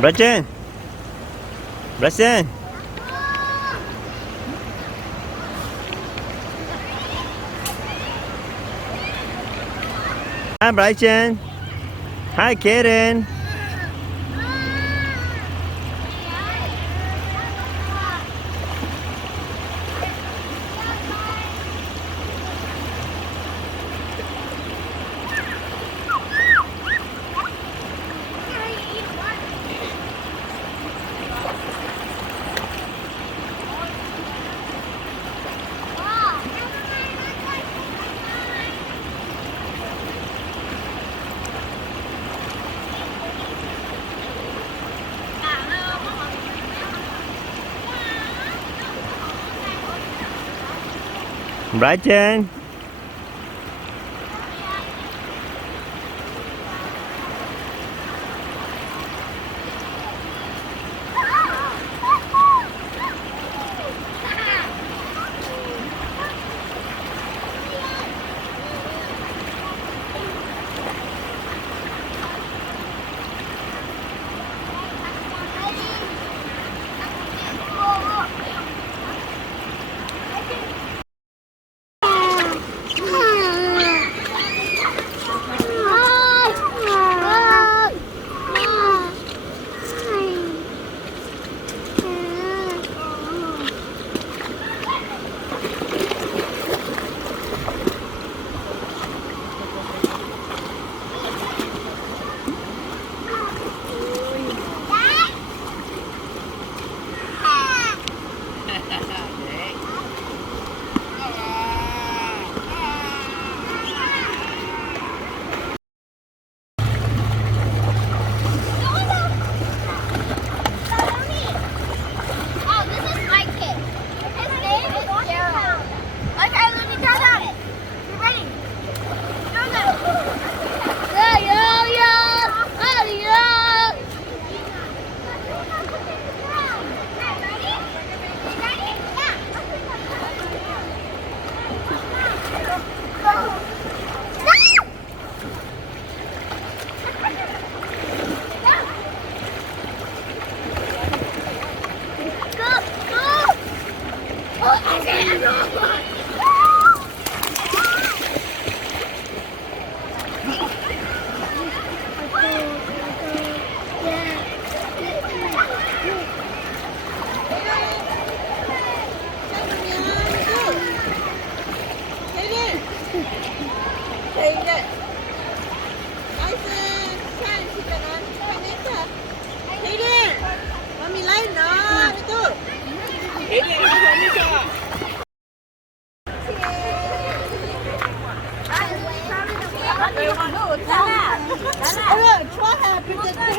Bryson. Bryson. Hi, Bryson. Hi, Kaden. Bryson.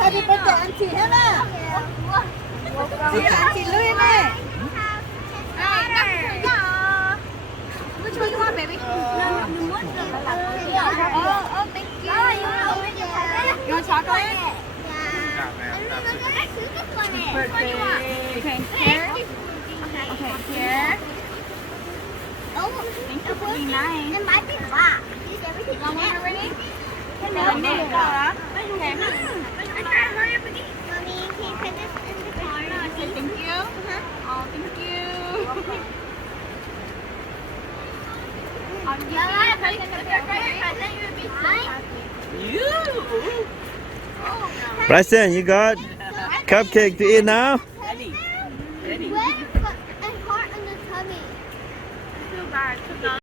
Happy birthday, Auntie Hannah. Auntie Louie này. Which one you want, baby? Oh, thank you. You want chocolate? Birthday. Okay, here. Okay, here. Thank you for being nice. It might be black. Is everything Want one already? No. Okay. Okay. Hurry up and eat. Mommy, can you put this in the car? Okay, thank you. Oh, thank you. I'll give you a present if you're okay. You would be so happy. Bryson, you got cupcake to eat now? Where? A heart on the tummy. Too bad. Too bad.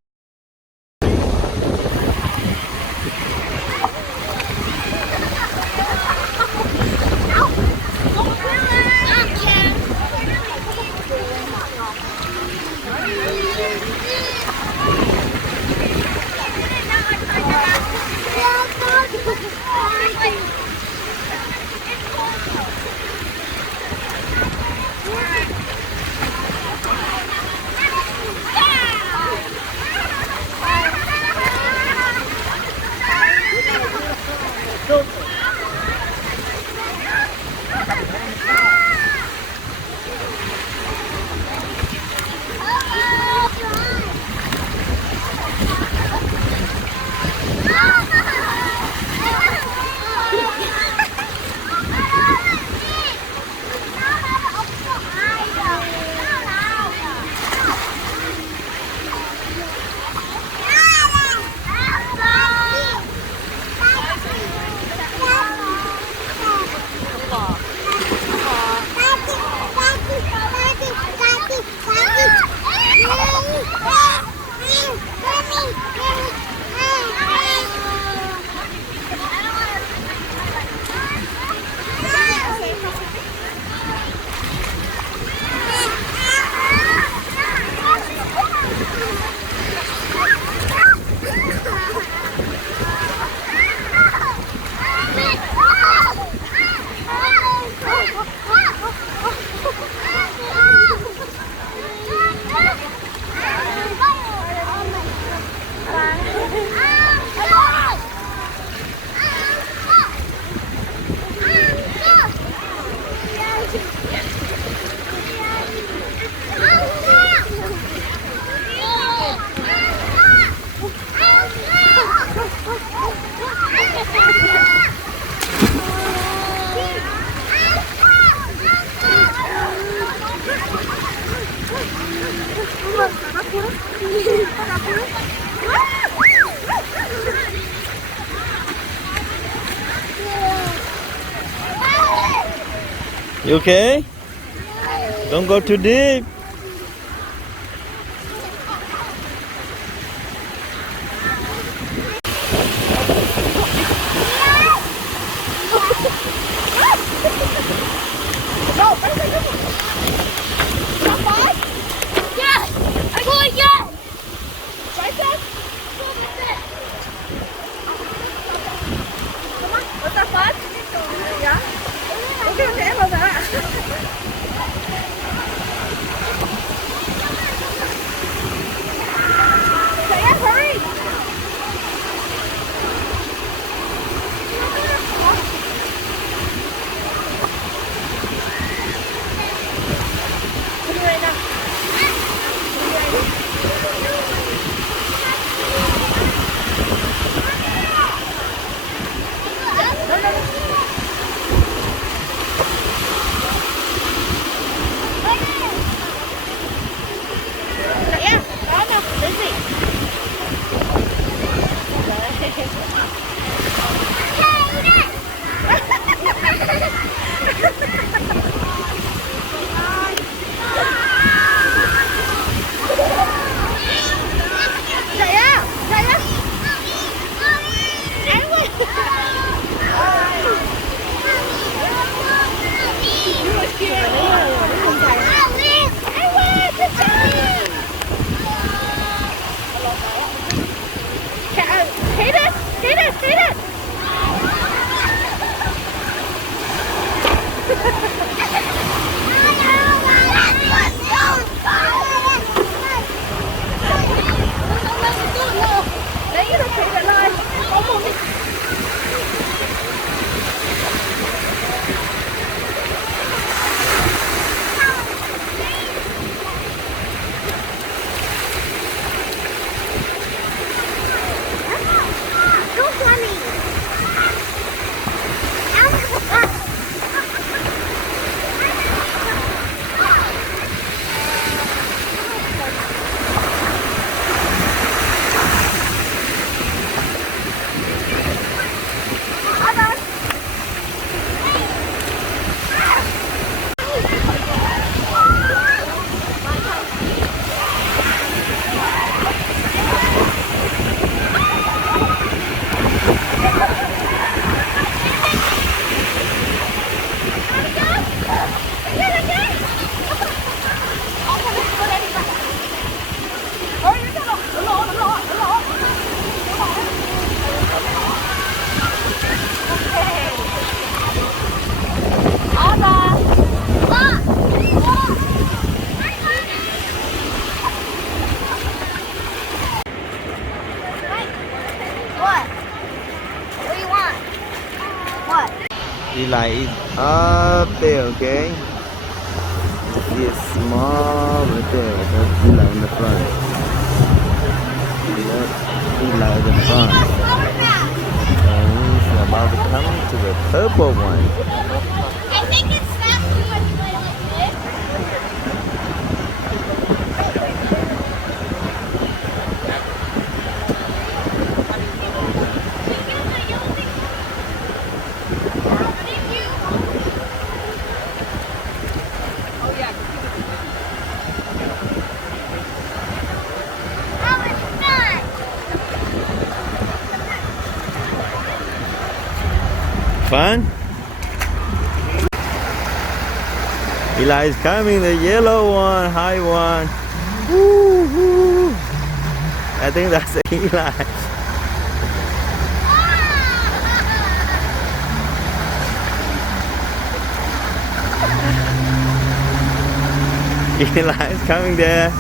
You okay? Don't go too deep. Yes! I'm going yes! Right there? Was that fun? Yeah. Okay, okay, hold on. Diane, hurry! Come here right now. Diane, no, no, Lizzie. Diane, Diane. Hit it! Hit it! Hit it! Đấy là chị đã lên. Có một cái Go swimming! What? What do you want? What? Eli is up there, okay? See it small right there. That's Eli in the front. That's Eli in the front. And he's about to come to the purple one. I think it smells too much like this. Oh, it's fun. Fun? Eli is coming, the yellow one, high one. Woo-hoo. I think that's Eli. Eli is coming there.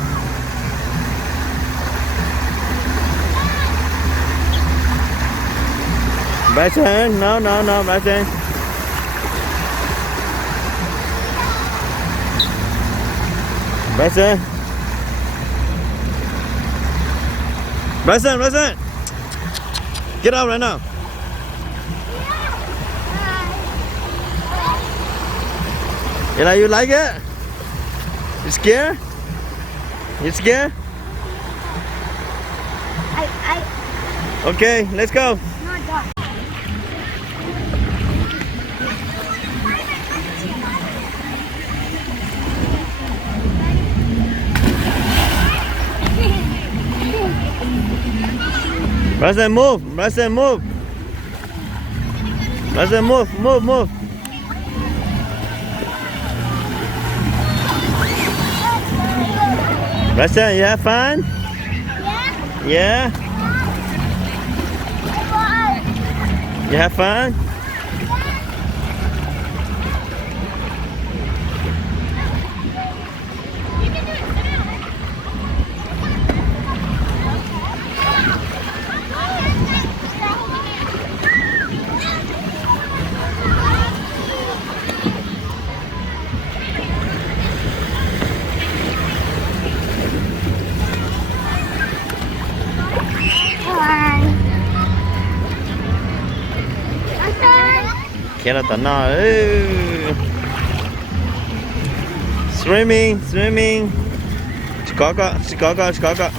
Bryson, no, no, no, Bryson. Bryson. Bryson, Bryson. Get out right now. Eli, you like it? You scared? You scared? Okay, let's go. Bryson, move. Bryson, move. Bryson, move. Bryson, you have fun? Yeah? You have fun? Kéo là tận nó. Swimming. Chicago.